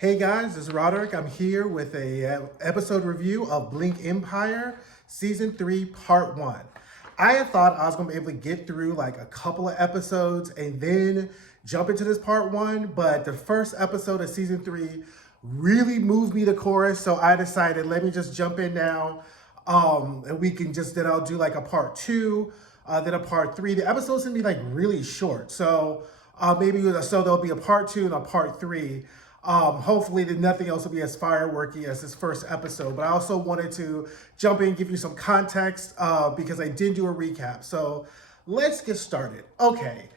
Hey guys, this is Roderick. I'm here with a episode review of Bling Empire Season 3 Part 1. I had thought I was going to be able to get through like a couple of episodes and then jump into this Part 1, but the first episode of Season 3 really moved me to chorus, so I decided let me just jump in now, and we can just, then I'll do like a Part 2, then a Part 3. The episode's going to be like really short, so there'll be a Part 2 and a Part 3. Hopefully nothing else will be as fireworky as this first episode, but I also wanted to jump in and give you some context because I did do a recap. So let's get started. Okay,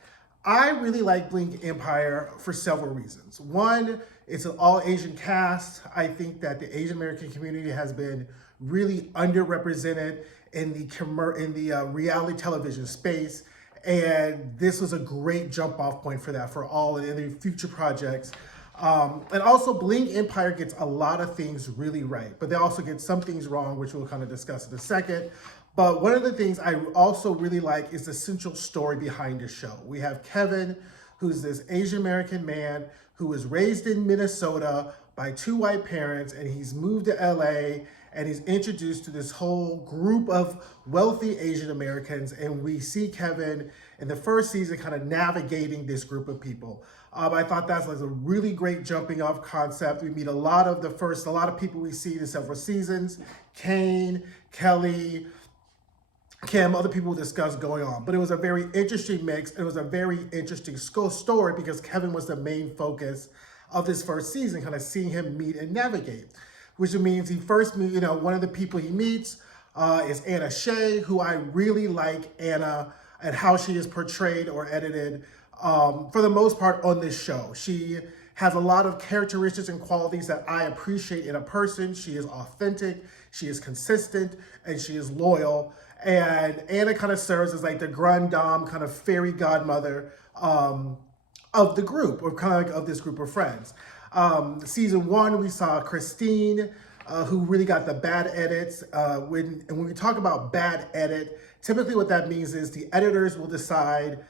I really like Bling Empire for several reasons. One, it's an all Asian cast. I think that the Asian American community has been really underrepresented in the reality television space, and this was a great jump off point for that for all of the future projects. And also, Bling Empire gets a lot of things really right, but they also get some things wrong, which we'll kind of discuss in a second. But one of the things I also really like is the central story behind the show. We have Kevin, who's this Asian American man who was raised in Minnesota by two white parents, and he's moved to LA, and he's introduced to this whole group of wealthy Asian Americans, and we see Kevin in the first season kind of navigating this group of people. I thought that was a really great jumping off concept. We meet a lot of people we see in several seasons: Kane, Kelly, Kim, other people discuss going on. But it was a very interesting mix. It was a very interesting story because Kevin was the main focus of this first season, kind of seeing him meet and navigate, which means he first meet, one of the people he meets is Anna Shea, who I really like Anna and how she is portrayed or edited for the most part on this show. She has a lot of characteristics and qualities that I appreciate in a person. She is authentic, she is consistent, and she is loyal. And Anna kind of serves as like the grande dame, kind of fairy godmother of the group, or kind of like of this group of friends. Season 1, we saw Christine, who really got the bad edits. When we talk about bad edit, typically what that means is the editors will decide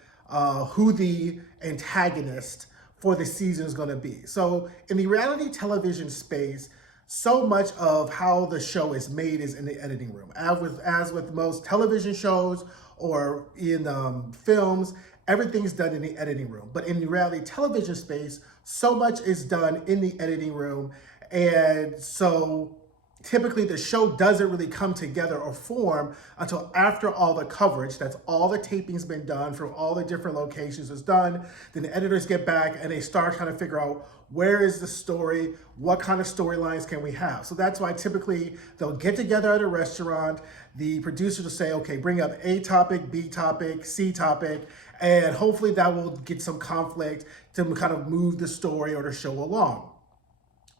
who the antagonist for the season is going to be. So in the reality television space, so much of how the show is made is in the editing room. As with most television shows or in films, everything's done in the editing room. But in the reality television space, so much is done in the editing room. And so typically the show doesn't really come together or form until after all the coverage, that's all the taping's been done from all the different locations is done. Then the editors get back and they start trying to figure out where is the story, what kind of storylines can we have. So that's why typically they'll get together at a restaurant, the producer will say, okay, bring up A topic, B topic, C topic, and hopefully that will get some conflict to kind of move the story or the show along.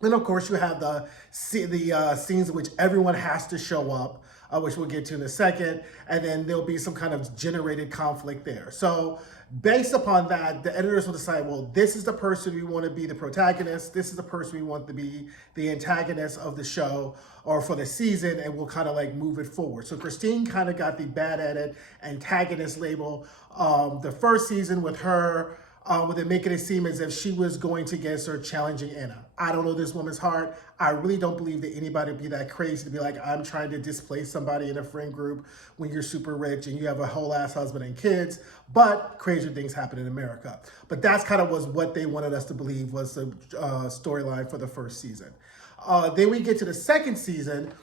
Then, of course, you have the scenes in which everyone has to show up, which we'll get to in a second, and then there'll be some kind of generated conflict there. So based upon that, the editors will decide, well, this is the person we want to be the protagonist, this is the person we want to be the antagonist of the show or for the season, and we'll kind of like move it forward. So Christine kind of got the bad edit antagonist label. The first season with her, with it making it seem as if she was going to get her challenging Anna. I don't know this woman's heart. I really don't believe that anybody would be that crazy to be like, I'm trying to displace somebody in a friend group when you're super rich and you have a whole ass husband and kids, but crazier things happen in America. But that's kind of was what they wanted us to believe was the storyline for the first season. Then we get to the second season,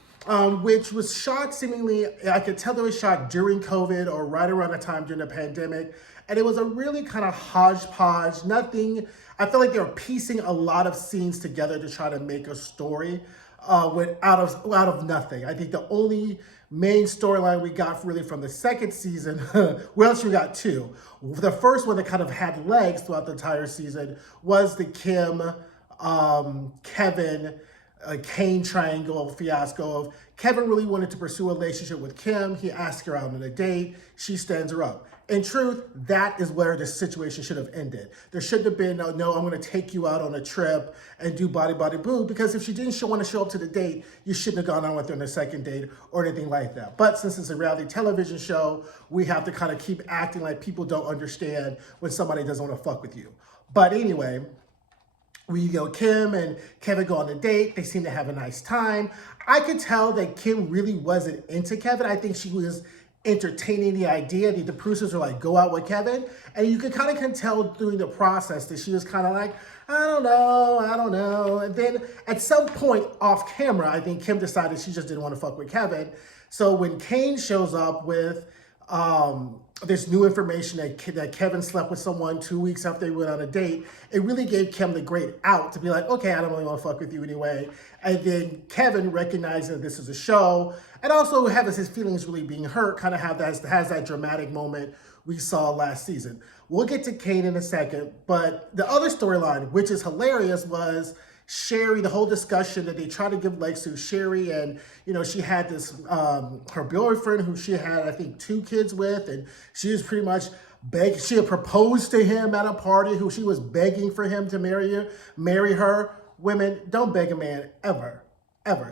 which was shot seemingly, I could tell it was shot during COVID or right around the time during the pandemic. And it was a really kind of hodgepodge, nothing. I feel like they were piecing a lot of scenes together to try to make a story out of nothing. I think the only main storyline we got really from the second season, well, actually we got two. The first one that kind of had legs throughout the entire season was the Kim, Kevin, Kane triangle fiasco of Kevin really wanted to pursue a relationship with Kim. He asked her out on a date. She stands her up. In truth, that is where the situation should have ended. There shouldn't have been, no, I'm going to take you out on a trip and do body, body, boo, because if she didn't want to show up to the date, you shouldn't have gone on with her on a second date or anything like that. But since it's a reality television show, we have to kind of keep acting like people don't understand when somebody doesn't want to fuck with you. But anyway, Kim and Kevin go on a date. They seem to have a nice time. I could tell that Kim really wasn't into Kevin. I think she was entertaining the idea. The producers were like, go out with Kevin. And you could kind of tell during the process that she was kind of like, I don't know. And then at some point off camera, I think Kim decided she just didn't want to fuck with Kevin. So when Kane shows up with this new information that Kevin slept with someone 2 weeks after they went on a date, it really gave Kim the great out to be like, okay, I don't really want to fuck with you anyway. And then Kevin, recognizing that this is a show, and also having his feelings really being hurt, kind of has that dramatic moment we saw last season. We'll get to Kane in a second, but the other storyline, which is hilarious, was Sherry, the whole discussion that they tried to give legs to Sherry, and she had this her boyfriend who she had, I think, 2 kids with, and she was pretty much she had proposed to him at a party, who she was begging for him to marry her. Women, don't beg a man ever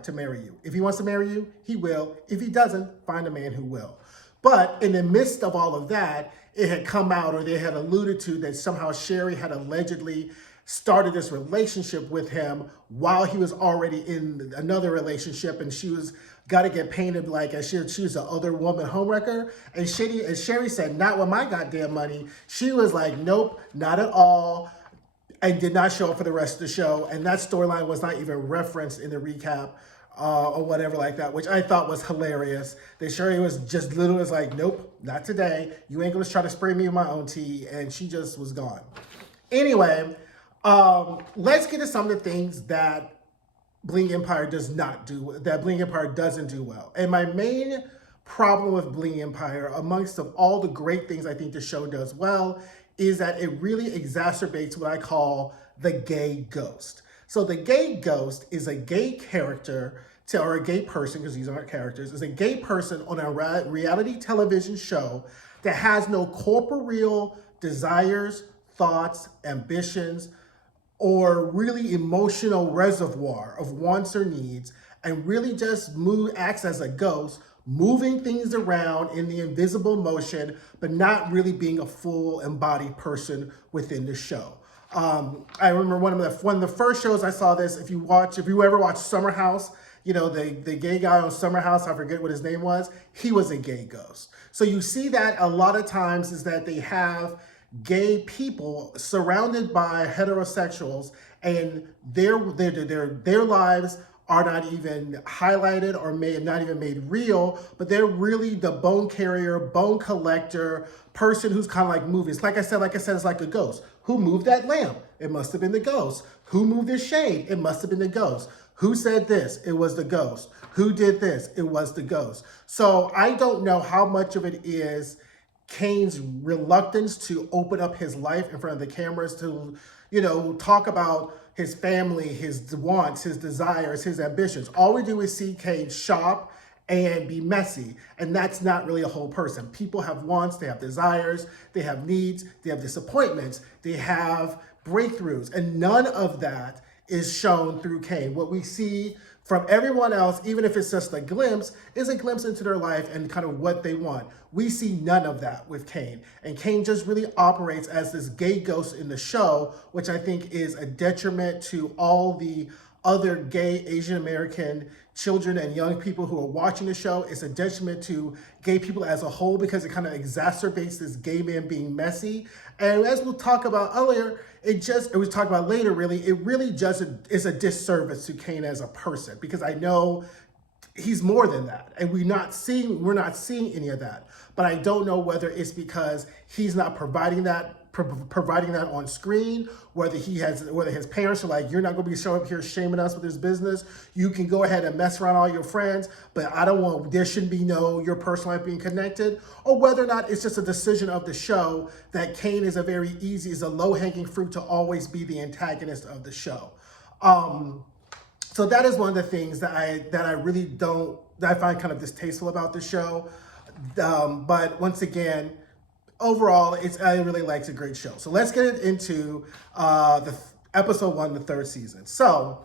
to marry you. If he wants to marry you, he will. If he doesn't, find a man who will. But in the midst of all of that, it had come out, or they had alluded to, that somehow Sherry had allegedly started this relationship with him while he was already in another relationship, and she was got to get painted like as she was the other woman homewrecker. And Sherry said, not with my goddamn money. She was like, nope, not at all, and did not show up for the rest of the show. And that storyline was not even referenced in the recap or whatever like that, which I thought was hilarious. That Sherry was just literally was like, nope, not today. You ain't gonna try to spray me with my own tea. And she just was gone. Anyway, let's get to some of the things that Bling Empire doesn't do well. And my main problem with Bling Empire, amongst of all the great things I think the show does well, is that it really exacerbates what I call the gay ghost. So the gay ghost is a gay character or a gay person, because these aren't characters, is a gay person on a reality television show that has no corporeal desires, thoughts, ambitions, or really emotional reservoir of wants or needs, and really just acts as a ghost, moving things around in the invisible motion, but not really being a full embodied person within the show. I remember one of the first shows I saw this. If you ever watch Summer House, the gay guy on Summer House, I forget what his name was. He was a gay ghost. So you see that a lot of times is that they have gay people surrounded by heterosexuals, and their lives are not even highlighted or not even made real, but they're really the bone carrier, bone collector, person who's kind of like movies. Like I said, it's like a ghost. Who moved that lamp? It must have been the ghost. Who moved this shade? It must have been the ghost. Who said this? It was the ghost. Who did this? It was the ghost. So I don't know how much of it is Kane's reluctance to open up his life in front of the cameras to, talk about his family, his wants, his desires, his ambitions. All we do is see Kane shop and be messy. And that's not really a whole person. People have wants, they have desires, they have needs, they have disappointments, they have breakthroughs. And none of that is shown through Kane. What we see from everyone else, even if it's just a glimpse, is a glimpse into their life and kind of what they want. We see none of that with Kane. And Kane just really operates as this gay ghost in the show, which I think is a detriment to all the other gay Asian American children and young people who are watching the show. It's a detriment to gay people as a whole, because it kind of exacerbates this gay man being messy. And as we'll talk about earlier, it was talked about later, really, it really just is a disservice to Kane as a person, because I know he's more than that, and we're not seeing any of that. But I don't know whether it's because he's not providing that on screen, whether his parents are like, you're not going to be showing up here shaming us with this business. You can go ahead and mess around all your friends, but there shouldn't be your personal life being connected, or whether or not it's just a decision of the show that Kane is a low-hanging fruit to always be the antagonist of the show. So that is one of the things that I find kind of distasteful about the show. But once again, overall, I really like it's a great show. So let's get into the episode 1, the 3rd season. So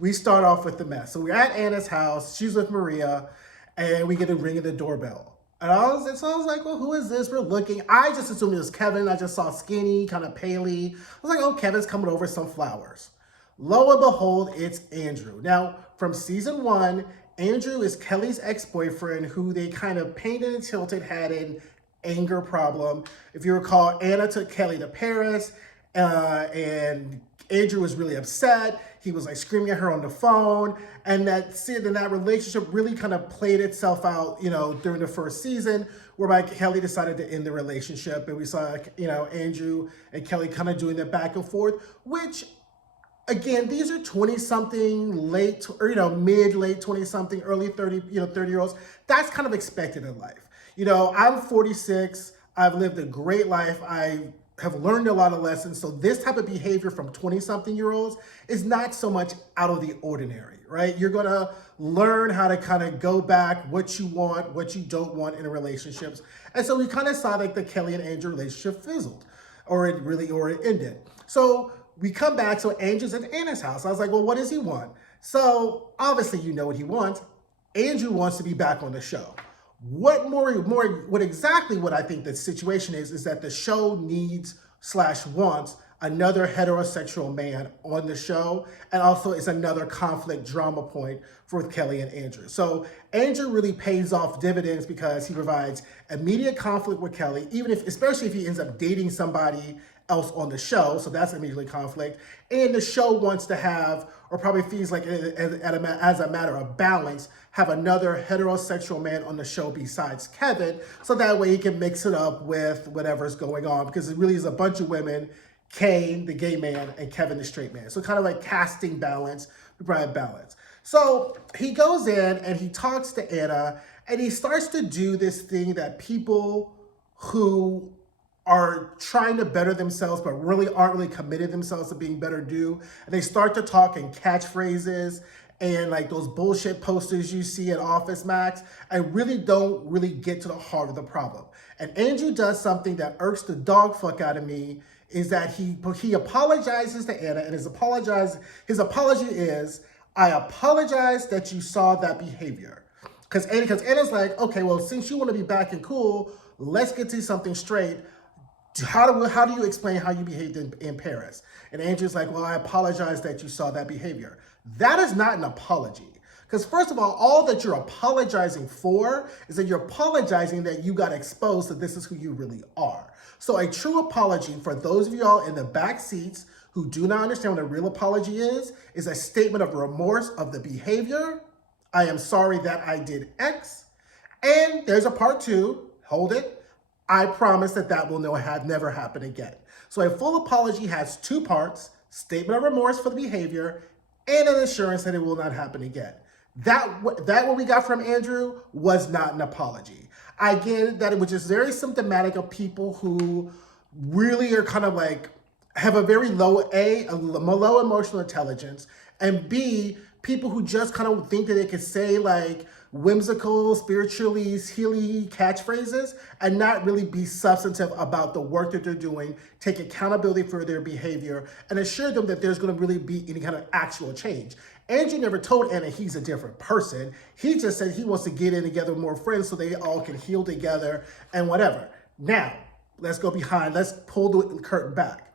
we start off with the mess. So we're at Anna's house. She's with Maria, and we get a ring of the doorbell. And I was like, well, who is this? We're looking. I just assumed it was Kevin. I just saw skinny, kind of paley. I was like, oh, Kevin's coming over some flowers. Lo and behold, it's Andrew. Now, from season one, Andrew is Kelly's ex-boyfriend who they kind of painted and tilted had an anger problem. If you recall, Anna took Kelly to Paris, and Andrew was really upset. He was like screaming at her on the phone, and that relationship really kind of played itself out, during the first season, whereby Kelly decided to end the relationship, and we saw, Andrew and Kelly kind of doing that back and forth, which again, these are 20 something, late, or, mid, late 20 something, early 30, 30-year-olds. That's kind of expected in life. I'm 46. I've lived a great life. I have learned a lot of lessons. So this type of behavior from 20 something year olds is not so much out of the ordinary, right? You're going to learn how to kind of go back, what you want, what you don't want in relationships. And so we kind of saw like the Kelly and Andrew relationship fizzled, or it ended. So we come back, so Andrew's at Anna's house. I was like, well, what does he want? So obviously you know what he wants. Andrew wants to be back on the show. What I think the situation is that the show needs/wants another heterosexual man on the show, and also it's another conflict drama point for Kelly and Andrew. So Andrew really pays off dividends because he provides immediate conflict with Kelly, especially if he ends up dating somebody else on the show, so that's immediately conflict. And the show wants to have, or probably feels like as a matter of balance, have another heterosexual man on the show besides Kevin, so that way he can mix it up with whatever's going on, because it really is a bunch of women, Kane, the gay man, and Kevin, the straight man. So kind of like casting balance, provide balance. So he goes in and he talks to Anna, and he starts to do this thing that people who are trying to better themselves but really aren't really committed themselves to being better do. And they start to talk in catchphrases and like those bullshit posters you see at Office Max, and really don't really get to the heart of the problem. And Andrew does something that irks the dog fuck out of me, is that he apologizes to Anna, and his apology is, I apologize that you saw that behavior. Because Anna's like, okay, well, since you want to be back and cool, let's get to something straight. How do you explain how you behaved in Paris? And Andrew's like, well, I apologize that you saw that behavior. That is not an apology. Because first of all that you're apologizing for is that you're apologizing that you got exposed that this is who you really are. So a true apology, for those of y'all in the back seats who do not understand what a real apology is a statement of remorse of the behavior. I am sorry that I did X. And there's a part two, hold it. I promise that will never happen again. So a full apology has two parts: statement of remorse for the behavior and an assurance that it will not happen again. That what we got from Andrew was not an apology. Again, which is very symptomatic of people who really are kind of like, have a very low emotional intelligence, and B, people who just kind of think that they could say like whimsical, spiritually healy catchphrases and not really be substantive about the work that they're doing, take accountability for their behavior, and assure them that there's going to really be any kind of actual change. Andrew never told Anna he's a different person. He just said he wants to get in together with more friends so they all can heal together and whatever. Now, let's pull the curtain back.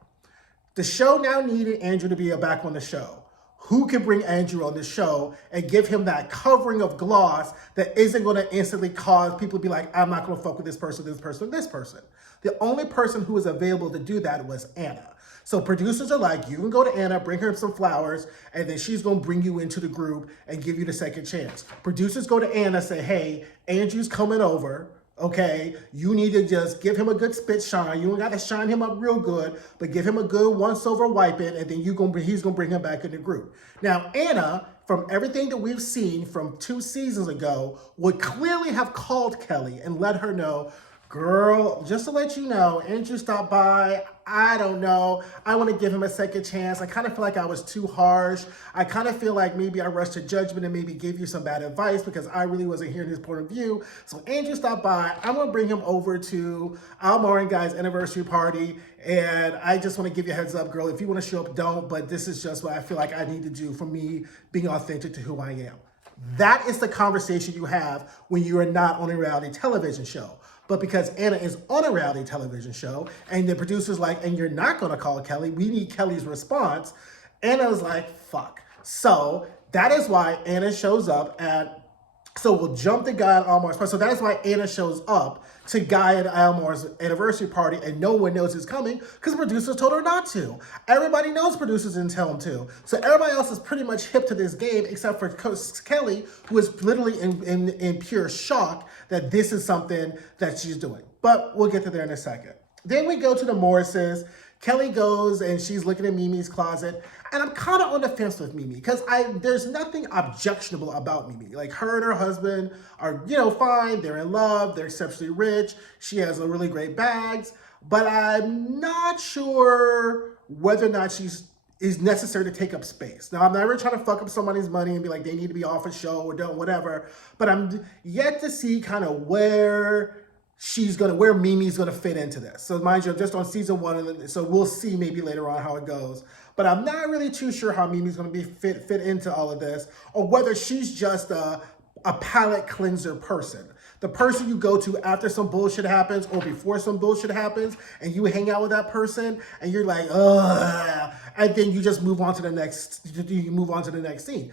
The show now needed Andrew to be back on the show. Who can bring Andrew on the show and give him that covering of gloss that isn't going to instantly cause people to be like, I'm not going to fuck with this person, this person, this person. The only person who was available to do that was Anna. So producers are like, you can go to Anna, bring her some flowers, and then she's going to bring you into the group and give you the second chance. Producers go to Anna, say, hey, Andrew's coming over. Okay, you need to just give him a good spit shine. You don't got to shine him up real good, but give him a good once-over wiping, and then he's gonna bring him back in the group. Now, Anna, from everything that we've seen from 2 seasons ago, would clearly have called Kelly and let her know, girl, just to let you know, Andrew stopped by. I don't know. I want to give him a second chance. I kind of feel like I was too harsh. I kind of feel like maybe I rushed to judgment and maybe gave you some bad advice because I really wasn't hearing his point of view. So Andrew stopped by. I'm going to bring him over to Almar and Guy's anniversary party. And I just want to give you a heads up, girl. If you want to show up, don't. But this is just what I feel like I need to do for me being authentic to who I am. That is the conversation you have when you are not on a reality television show. But because Anna is on a reality television show, and the producer's like, and you're not going to call Kelly, we need Kelly's response, Anna was like, fuck. So that is why Anna shows up at, so we'll jump the Guy and Almar's party. So that is why Anna shows up to Guy and Almar's anniversary party and no one knows it's coming because producers told her not to. Everybody knows producers didn't tell them to. So everybody else is pretty much hip to this game except for Coach Kelly, who is literally in pure shock that this is something that she's doing. But we'll get to there in a second. Then we go to the Morrises. Kelly goes and she's looking in Mimi's closet. And I'm kind of on the fence with Mimi because there's nothing objectionable about Mimi. Like her and her husband are, fine. They're in love. They're exceptionally rich. She has a really great bags. But I'm not sure whether or not is necessary to take up space. Now, I'm never trying to fuck up somebody's money and be like, they need to be off a show or don't whatever. But I'm yet to see kind of where Mimi's gonna fit into this. So mind you, I'm just on season 1, so we'll see maybe later on how it goes. But I'm not really too sure how Mimi's gonna be fit into all of this, or whether she's just a palate cleanser person. The person you go to after some bullshit happens or before some bullshit happens, and you hang out with that person, and you're like, ugh, and then you just move on to the next. You move on to the next scene.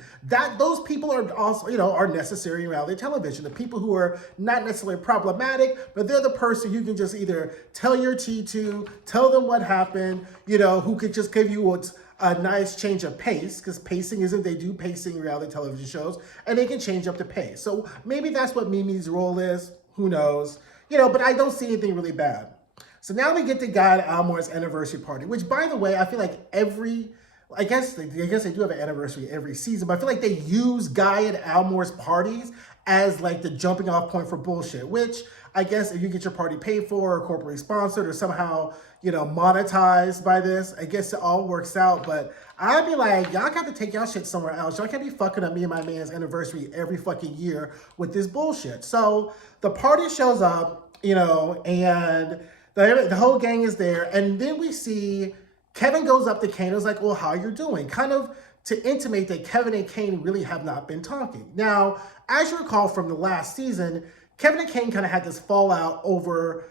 Those people are also, are necessary in reality television. The people who are not necessarily problematic, but they're the person you can just either tell your tea to, tell them what happened, who could just give you what's a nice change of pace, because pacing isn't, they do pacing reality television shows, and they can change up the pace. So maybe that's what Mimi's role is. Who knows? But I don't see anything really bad. So now we get to Guy and Almar's anniversary party, which, by the way, I feel like I guess they do have an anniversary every season, but I feel like they use Guy and Almar's parties as like the jumping off point for bullshit, which I guess if you get your party paid for or corporately sponsored or somehow, monetized by this, I guess it all works out. But I'd be like, y'all got to take y'all shit somewhere else. Y'all can't be fucking up me and my man's anniversary every fucking year with this bullshit. So the party shows up, and the whole gang is there. And then we see Kevin goes up to Kane and is like, well, how you doing? Kind of to intimate that Kevin and Kane really have not been talking. Now, as you recall from the last season, Kevin and Kane kind of had this fallout over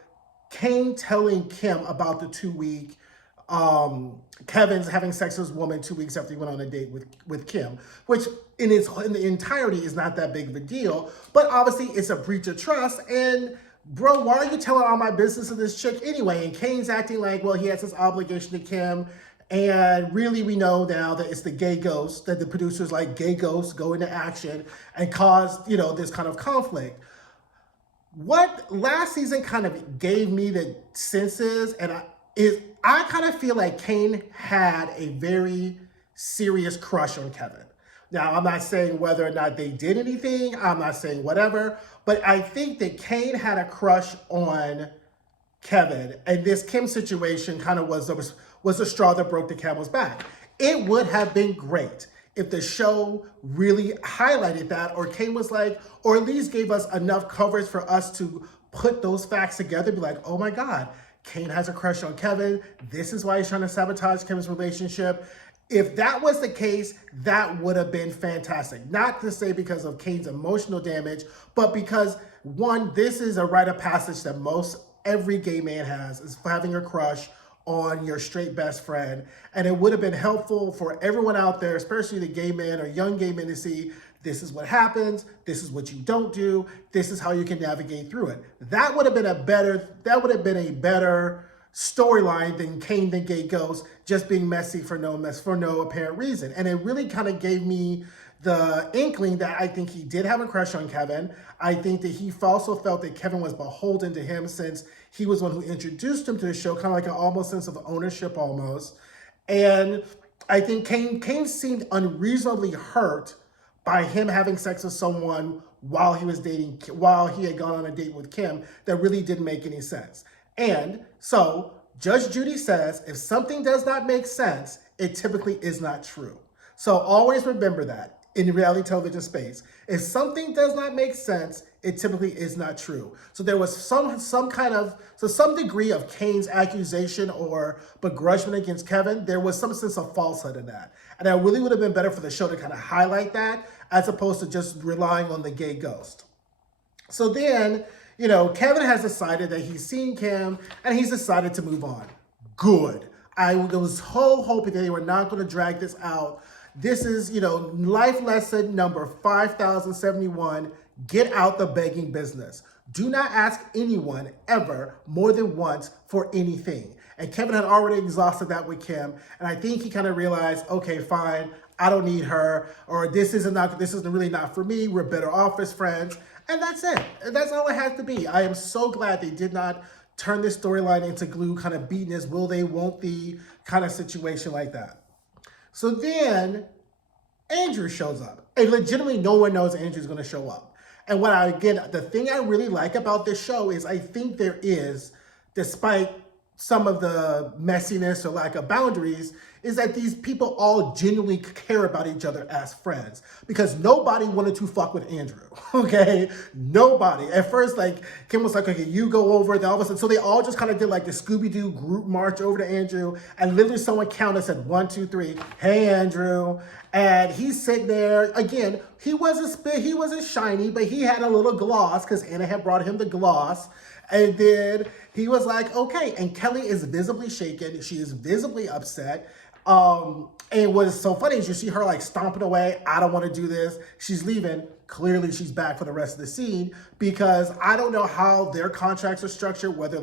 Kane telling Kim about the 2-week, Kevin's having sex with his woman 2 weeks after he went on a date with Kim, which in the entirety is not that big of a deal, but obviously it's a breach of trust. And bro, why are you telling all my business to this chick anyway? And Kane's acting like, well, he has this obligation to Kim. And really, we know now that it's the gay ghost, that the producers like gay ghosts go into action and cause, this kind of conflict. What last season kind of gave me the senses, and I kind of feel like Kane had a very serious crush on Kevin. Now, I'm not saying whether or not they did anything. I'm not saying whatever. But I think that Kane had a crush on Kevin. And this Kim situation kind of was the straw that broke the camel's back. It would have been great if the show really highlighted that, or Kane was like, or at least gave us enough coverage for us to put those facts together, be like, oh my God, Kane has a crush on Kevin. This is why he's trying to sabotage Kevin's relationship. If that was the case, that would have been fantastic. Not to say because of Kane's emotional damage, but because, one, this is a rite of passage that every gay man has, is having a crush on your straight best friend. And it would have been helpful for everyone out there, especially the gay men or young gay men, to see this is what happens, this is what you don't do, this is how you can navigate through it. That would have been a better storyline than Kane the gay ghost just being messy for no apparent reason. And it really kind of gave me the inkling that I think he did have a crush on Kevin. I think that he also felt that Kevin was beholden to him since he was the one who introduced him to the show, kind of like an almost sense of ownership almost. And I think Kane seemed unreasonably hurt by him having sex with someone while he had gone on a date with Kim that really didn't make any sense. And so Judge Judy says, if something does not make sense, it typically is not true. So always remember that in the reality television space. If something does not make sense, it typically is not true. So there was some degree of Kane's accusation or begrudgment against Kevin. There was some sense of falsehood in that. And that really would have been better for the show to kind of highlight that as opposed to just relying on the gay ghost. So then, Kevin has decided that he's seen Kim and he's decided to move on. Good. I was so hoping that they were not going to drag this out. This is, life lesson number 5071. Get out the begging business. Do not ask anyone ever more than once for anything. And Kevin had already exhausted that with Kim. And I think he kind of realized, okay, fine, I don't need her, or this isn't really not for me. We're better off as friends. And that's it. And that's all it has to be. I am so glad they did not turn this storyline into glue, kind of beating this will they, won't they kind of situation like that. So then Andrew shows up. And legitimately no one knows Andrew's going to show up. And the thing I really like about this show is I think there is, despite some of the messiness or lack of boundaries, is that these people all genuinely care about each other as friends, because nobody wanted to fuck with Andrew, okay? Nobody. At first, Kim was like, okay, you go over, then all of a sudden, so they all just kind of did the Scooby-Doo group march over to Andrew, and literally someone counted and said, 1, 2, 3, hey, Andrew. And he's sitting there, again, he wasn't shiny, but he had a little gloss, because Anna had brought him the gloss. And then he was like, okay. And Kelly is visibly shaken. She is visibly upset. And what's so funny is you see her stomping away. I don't want to do this. She's leaving. Clearly she's back for the rest of the scene, because I don't know how their contracts are structured, whether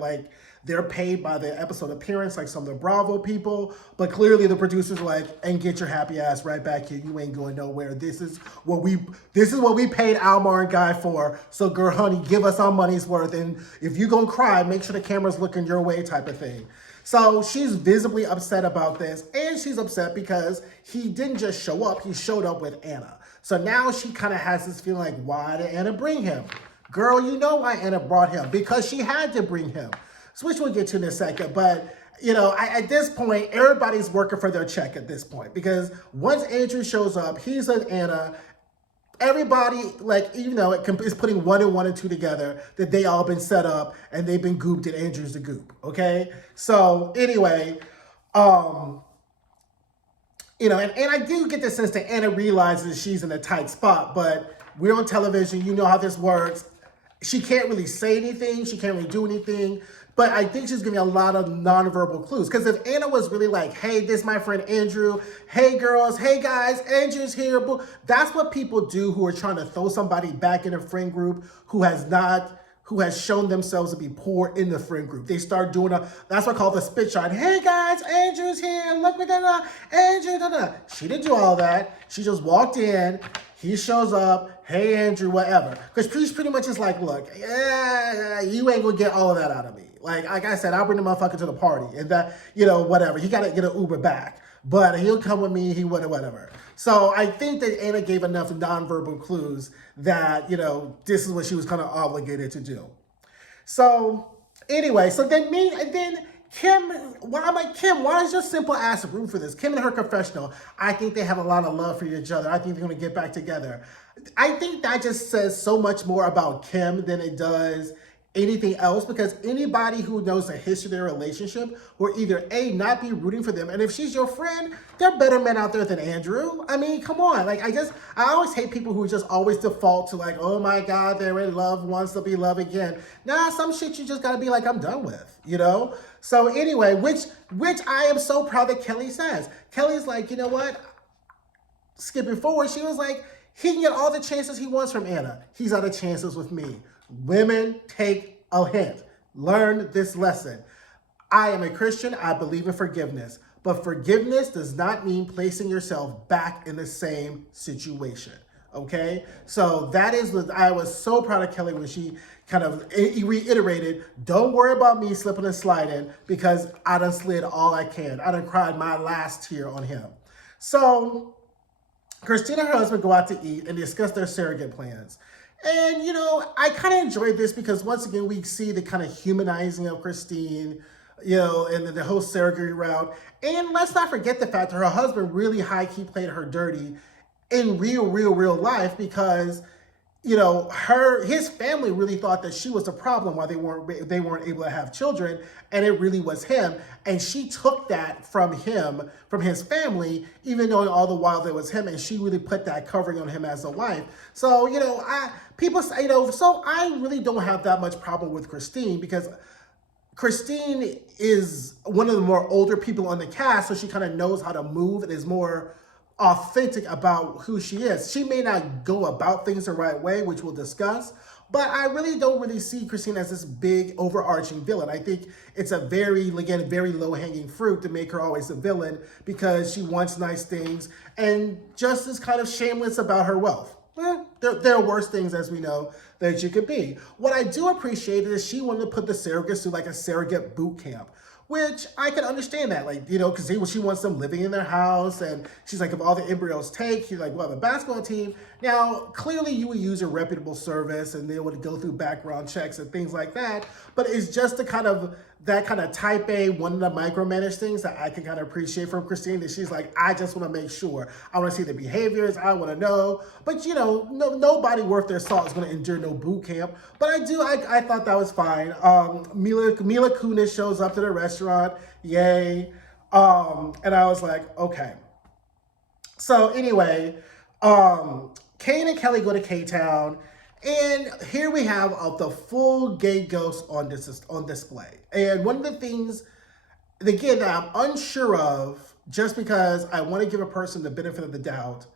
they're paid by the episode appearance, like some of the Bravo people, but clearly the producers are like, and get your happy ass right back here. You ain't going nowhere. This is what we paid Almar and Guy for. So girl, honey, give us our money's worth. And if you gonna cry, make sure the camera's looking your way type of thing. So she's visibly upset about this, and she's upset because he didn't just show up, he showed up with Anna. So now she kind of has this feeling like, why did Anna bring him? Girl, you know why Anna brought him, because she had to bring him. Which we'll get to in a second, but at this point, everybody's working for their check at this point, because once Andrew shows up, he's with Anna. Everybody, is putting 1 and 1 and 2 together that they all been set up and they've been gooped and Andrew's the goop. Okay, so anyway, and I do get the sense that Anna realizes she's in a tight spot, but we're on television. You know how this works. She can't really say anything. She can't really do anything. But I think she's giving a lot of nonverbal clues. Because if Anna was really like, hey, this is my friend Andrew. Hey, girls. Hey, guys. Andrew's here. That's what people do who are trying to throw somebody back in a friend group who has shown themselves to be poor in the friend group. They start doing that's what I call the spit shot. Hey, guys. Andrew's here. Look, Andrew. She didn't do all that. She just walked in. He shows up, hey, Andrew, whatever. Because she's pretty much just like, look, you ain't going to get all of that out of me. Like I said, I'll bring the motherfucker to the party. And that, whatever. He got to get an Uber back. But he'll come with me, whatever. So I think that Anna gave enough nonverbal clues that, this is what she was kind of obligated to do. So anyway, then Kim, why is your simple ass root for this? Kim and her confessional, I think they have a lot of love for each other. I think they're going to get back together. I think that just says so much more about Kim than it does anything else, because anybody who knows the history of their relationship will either A, not be rooting for them, and if she's your friend, there are better men out there than Andrew. I mean, come on. I always hate people who just always default to oh my God, they're in love, wants to be loved again. Nah, some shit you just gotta be like, I'm done with, So anyway, which I am so proud that Kelly says. Kelly's like, you know what? Skipping forward, she was like, he can get all the chances he wants from Anna. He's out of chances with me. Women, take a hint. Learn this lesson. I am a Christian. I believe in forgiveness. But forgiveness does not mean placing yourself back in the same situation. Okay? So that is what I was so proud of Kelly when she kind of reiterated, don't worry about me slipping and sliding, because I done slid all I can. I done cried my last tear on him. So Christina and her husband go out to eat and discuss their surrogate plans. And, I kind of enjoyed this because, once again, we see the kind of humanizing of Christine, and the whole surrogate route. And let's not forget the fact that her husband really high-key played her dirty in real life, because, his family really thought that she was the problem why they weren't able to have children, and it really was him. And she took that from him, from his family, even knowing all the while that it was him, and she really put that covering on him as a wife. So, people say, so I really don't have that much problem with Christine, because Christine is one of the more older people on the cast, so she kind of knows how to move and is more authentic about who she is. She may not go about things the right way, which we'll discuss, but I really don't really see Christine as this big overarching villain. I think it's a again, very low hanging fruit to make her always a villain because she wants nice things and just is kind of shameless about her wealth. There are worse things, as we know, that you could be. What I do appreciate is she wanted to put the surrogates through like a surrogate boot camp, which I can understand that, like, because she wants them living in their house, and she's like, if all the embryos take, she's like, we'll have a basketball team. Now, clearly you would use a reputable service, and they would go through background checks and things like that, but it's just that kind of type A, one of the micromanage things that I can kind of appreciate from Christine, that she's like, I just want to make sure. I want to see the behaviors, I want to know, but nobody worth their salt is going to endure no boot camp, but I thought that was fine. Mila Kunis shows up to the restaurant, yay, and I was like, okay. So anyway, Kane and Kelly go to K-Town, and here we have the full gay ghost on display. And one of the things, again, that I'm unsure of, just because I want to give a person the benefit of the doubt,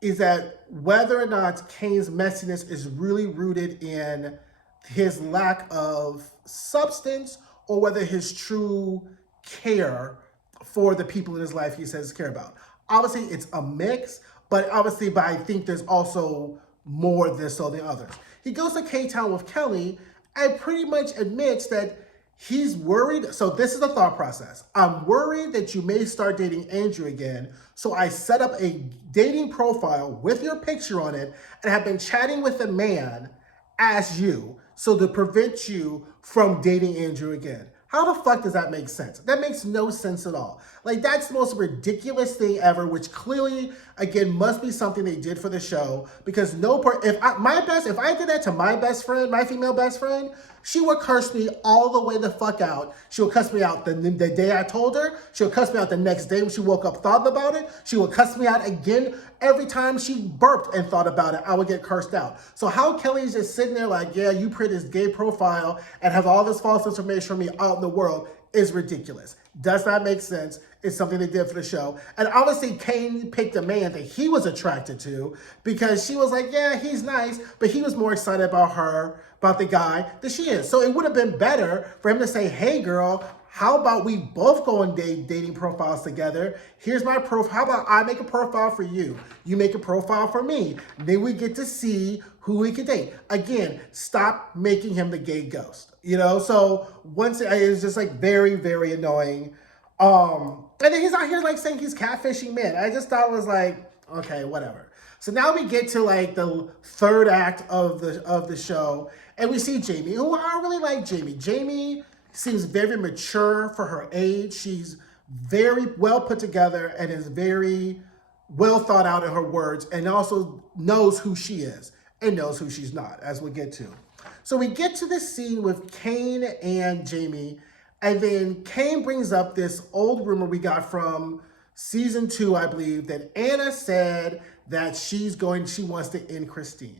is that whether or not Kane's messiness is really rooted in his lack of substance or whether his true care for the people in his life he says care about. Obviously, it's a mix, but I think there's also more this so than others. He goes to K-Town with Kelly and pretty much admits that he's worried. So this is the thought process. I'm worried that you may start dating Andrew again. So I set up a dating profile with your picture on it and have been chatting with a man as you, so to prevent you from dating Andrew again. How the fuck does that make sense? That makes no sense at all. Like, that's the most ridiculous thing ever, which clearly, again, must be something they did for the show, because if I did that to my best friend, my female best friend, she would curse me all the way the fuck out. She would cuss me out the day I told her. She would cuss me out the next day when she woke up, thought about it. She would cuss me out again every time she burped and thought about it. I would get cursed out. So how Kelly's just sitting there like, yeah, you print this gay profile and have all this false information from me out in the world is ridiculous. Does not make sense. It's something they did for the show. And obviously Kane picked a man that he was attracted to because she was like, yeah, he's nice, but he was more excited about her, about the guy, than she is. So it would have been better for him to say, hey girl, how about we both go on dating profiles together? Here's my profile. How about I make a profile for you? You make a profile for me. Then we get to see who we can date. Again, stop making him the gay ghost. So once it was just like very, very annoying. And then he's out here like saying he's catfishing men. I just thought it was like, okay, whatever. So now we get to like the third act of the show, and we see Jamie, who I really like Jamie. Jamie seems very mature for her age. She's very well put together and is very well thought out in her words, and also knows who she is and knows who she's not, as we'll get to. So we get to this scene with Kane and Jamie, and then Kane brings up this old rumor we got from season 2, I believe, that Anna said that she wants to end Christine.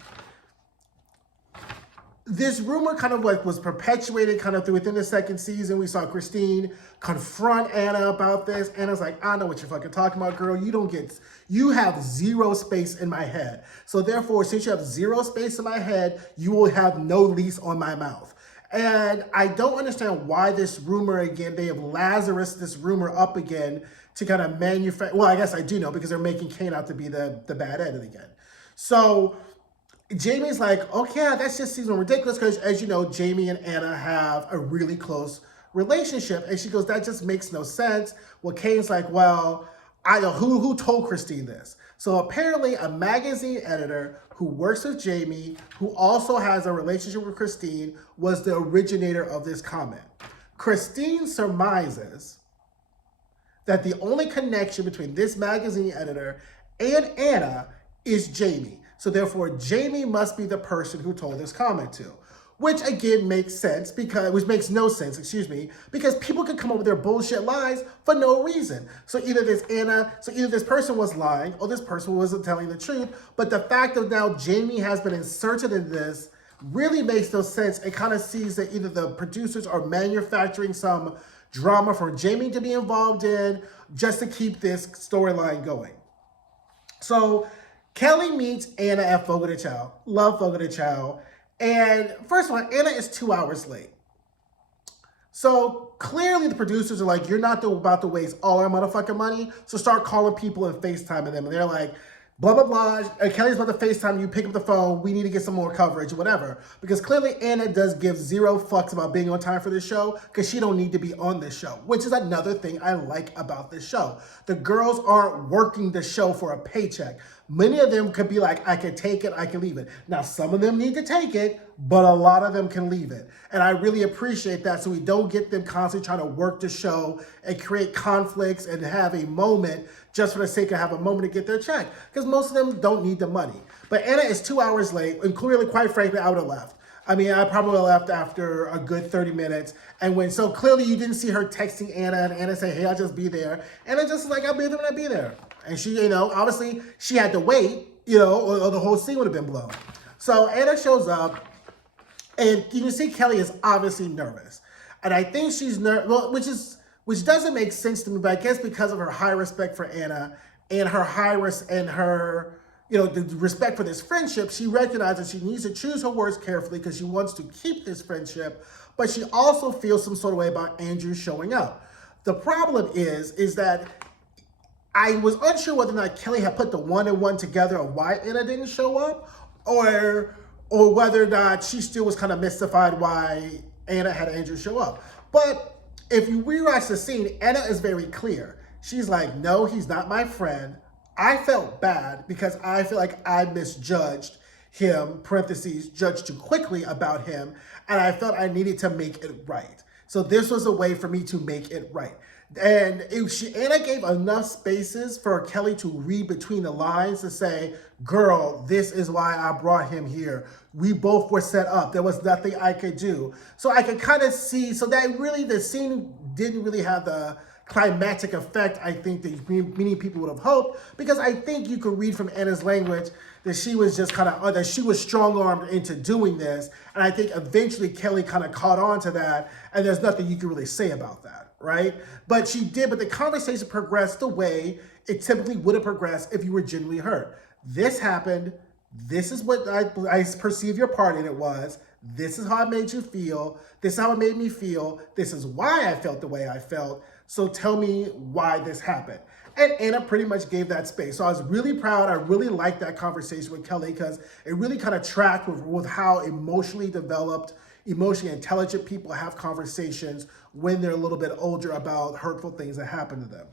This rumor kind of like was perpetuated kind of through within the second season. We saw Christine confront Anna about this. Anna's like, I know what you're fucking talking about, girl. You have zero space in my head. So therefore, since you have zero space in my head, you will have no lease on my mouth. And I don't understand why this rumor again, they have Lazarus this rumor up again to kind of manufacture. Well, I guess I do know because they're making Kane out to be the bad end again. So Jamie's like, okay, that just seems ridiculous because, as you know, Jamie and Anna have a really close relationship. And she goes, that just makes no sense. Well, Kane's like, well, I know who told Christine this. So apparently a magazine editor who works with Jamie, who also has a relationship with Christine, was the originator of this comment. Christine surmises that the only connection between this magazine editor and Anna is Jamie. So therefore, Jamie must be the person who told this comment to, which again makes sense which makes no sense, because people can come up with their bullshit lies for no reason. So either this person was lying or this person wasn't telling the truth. But the fact that now Jamie has been inserted in this really makes no sense. It kind of sees that either the producers are manufacturing some drama for Jamie to be involved in just to keep this storyline going. So Kelly meets Anna at Fogo de Chao. Love Fogo de Chao. And first of all, Anna is 2 hours late. So clearly the producers are like, you're not about to waste all our motherfucking money. So start calling people and FaceTiming them. And they're like, blah, blah, blah. And Kelly's about to FaceTime you, pick up the phone. We need to get some more coverage, whatever. Because clearly Anna does give zero fucks about being on time for this show because she don't need to be on this show, which is another thing I like about this show. The girls aren't working the show for a paycheck. Many of them could be like, I can take it, I can leave it. Now, some of them need to take it, but a lot of them can leave it. And I really appreciate that, so we don't get them constantly trying to work the show and create conflicts and have a moment just for the sake of having a moment to get their check. Because most of them don't need the money. But Anna is 2 hours late, and clearly, quite frankly, I would have left. I mean, I probably left after a good 30 minutes. And so clearly you didn't see her texting Anna and Anna say, hey, I'll just be there. Anna just like, I'll be there when I be there. And she, obviously she had to wait, or the whole scene would have been blown. So Anna shows up and you can see Kelly is obviously nervous. And I think she's nervous, well, which doesn't make sense to me, but I guess because of her high respect for Anna and her the respect for this friendship, she recognizes she needs to choose her words carefully because she wants to keep this friendship, but she also feels some sort of way about Andrew showing up. The problem is that I was unsure whether or not Kelly had put the one and one together on why Anna didn't show up, or whether or not she still was kind of mystified why Anna had Andrew show up. But if you rewatch the scene, Anna is very clear. She's like, no, he's not my friend. I felt bad because I feel like I misjudged him, parentheses, judged too quickly about him, and I felt I needed to make it right. So this was a way for me to make it right. And Anna gave enough spaces for Kelly to read between the lines to say, girl, this is why I brought him here. We both were set up. There was nothing I could do. So I could kind of see, so that really, the scene didn't really have the climactic effect I think that many people would have hoped, because I think you could read from Anna's language that she was just that she was strong-armed into doing this, and I think eventually Kelly kind of caught on to that, and there's nothing you can really say about that, right? But she did, but the conversation progressed the way it typically would have progressed if you were genuinely hurt. This happened, this is what I perceive your part in it was, this is how it made you feel, this is how it made me feel, this is why I felt the way I felt, so tell me why this happened. And Anna pretty much gave that space. So I was really proud. I really liked that conversation with Kelly because it really kind of tracked with how emotionally developed, emotionally intelligent people have conversations when they're a little bit older about hurtful things that happen to them.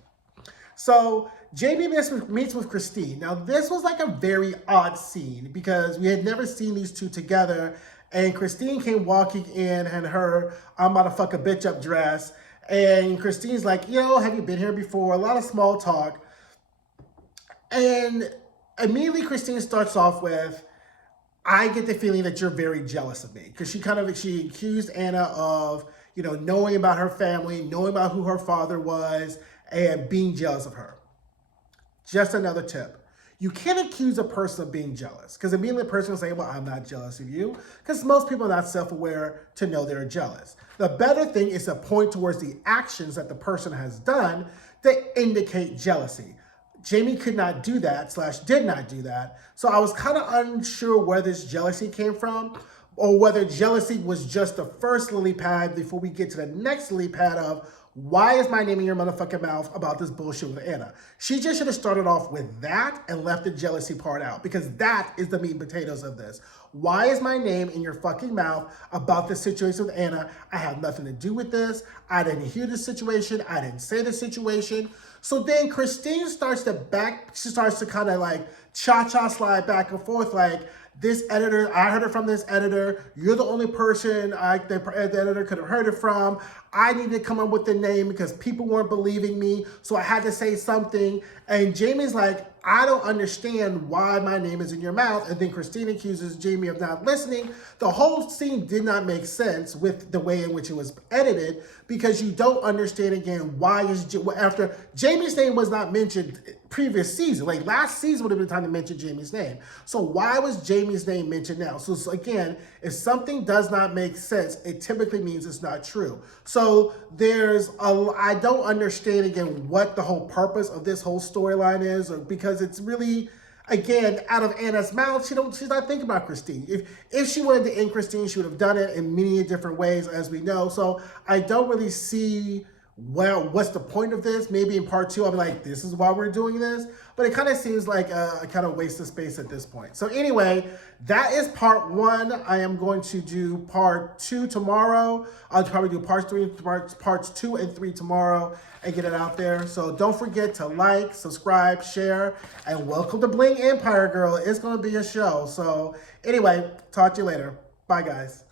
So Jamie meets with Christine. Now this was like a very odd scene because we had never seen these two together. And Christine came walking in her I'm about to fuck a bitch up dress. And Christine's like, have you been here before? A lot of small talk. And immediately Christine starts off with, I get the feeling that you're very jealous of me. Because she accused Anna of, knowing about her family, knowing about who her father was, and being jealous of her. Just another tip. You can't accuse a person of being jealous, because immediately the person will say, well, I'm not jealous of you, because most people are not self-aware to know they're jealous. The better thing is to point towards the actions that the person has done that indicate jealousy. Jamie could not do that, / did not do that, so I was kind of unsure where this jealousy came from, or whether jealousy was just the first lily pad before we get to the next lily pad of, why is my name in your motherfucking mouth about this bullshit with Anna? She just should have started off with that and left the jealousy part out, because that is the meat and potatoes of this. Why is my name in your fucking mouth about this situation with Anna? I have nothing to do with this. I didn't hear the situation. I didn't say the situation. So then Christine starts to kind of like cha-cha slide back and forth like, this editor, I heard it from this editor. You're the only person the editor could have heard it from. I needed to come up with the name because people weren't believing me, so I had to say something. And Jamie's like, I don't understand why my name is in your mouth. And then Christine accuses Jamie of not listening. The whole scene did not make sense with the way in which it was edited, because you don't understand, again, why is after Jamie's name was not mentioned previous season. Like last season would have been time to mention Jamie's name. So why was Jamie's name mentioned now? So again, if something does not make sense, it typically means it's not true. So I don't understand, again, what the whole purpose of this whole storyline is, or because it's really, again, out of Anna's mouth, she's not thinking about Christine. If she wanted to end Christine, she would have done it in many different ways, as we know. So I don't really see, well, what's the point of this? Maybe in part 2, I'll be like, this is why we're doing this. But it kind of seems like a kind of waste of space at this point. So anyway, that is part 1. I am going to do part 2 tomorrow. I'll probably do parts 2 and 3 tomorrow and get it out there. So don't forget to like, subscribe, share, and welcome to Bling Empire, girl. It's going to be a show. So anyway, talk to you later. Bye, guys.